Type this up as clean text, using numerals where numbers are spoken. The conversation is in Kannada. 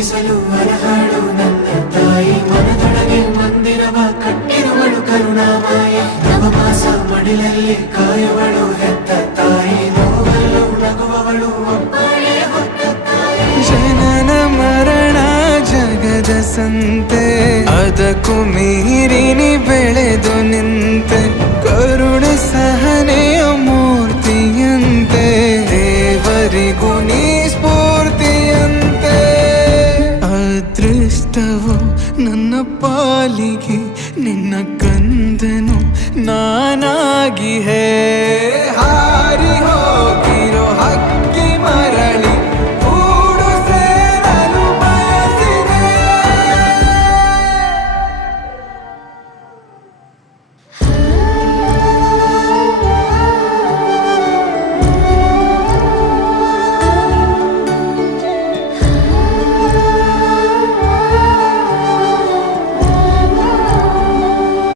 ಪೂಜಿಸಲು ಅರಹಾಳು ನನ್ನ ತಾಯಿ ಮನದೊಳಗೆ ಮಂದಿರವ ಕಟ್ಟಿರುವಳು ಕರುಣಾಮಾಯಿ ನವಮಾಸ ಮಡಿಲಲ್ಲಿ ಕಾಯುವಳು ಹೆತ್ತ ತಾಯಿ ನೋವಲ್ಲೂ ನಗುವವಳು ಒಬ್ಬಳೇ ಹೊತ್ತ ತಾಯಿ ಜನನ ಮರಣ ಜಗದ ಸಂತೆ ಅದಕ್ಕೂ ಮೀರಿನಿ ಬೆಳೆದು ನಿಂತೆ ಕರುಣೆ ಸಹನೆಯ ಮೂರ್ತಿಯಂತೆ ದೇವರಿಗೂ ನೀ ಸ್ಫೂರ್ತಿಯಂತೆ ಅದೃಷ್ಟವು ನನ್ನ ಪಾಲಿಗೆ ನಿನ್ನ ಕಂದನು ನಾನಾಗಿ ಹೇ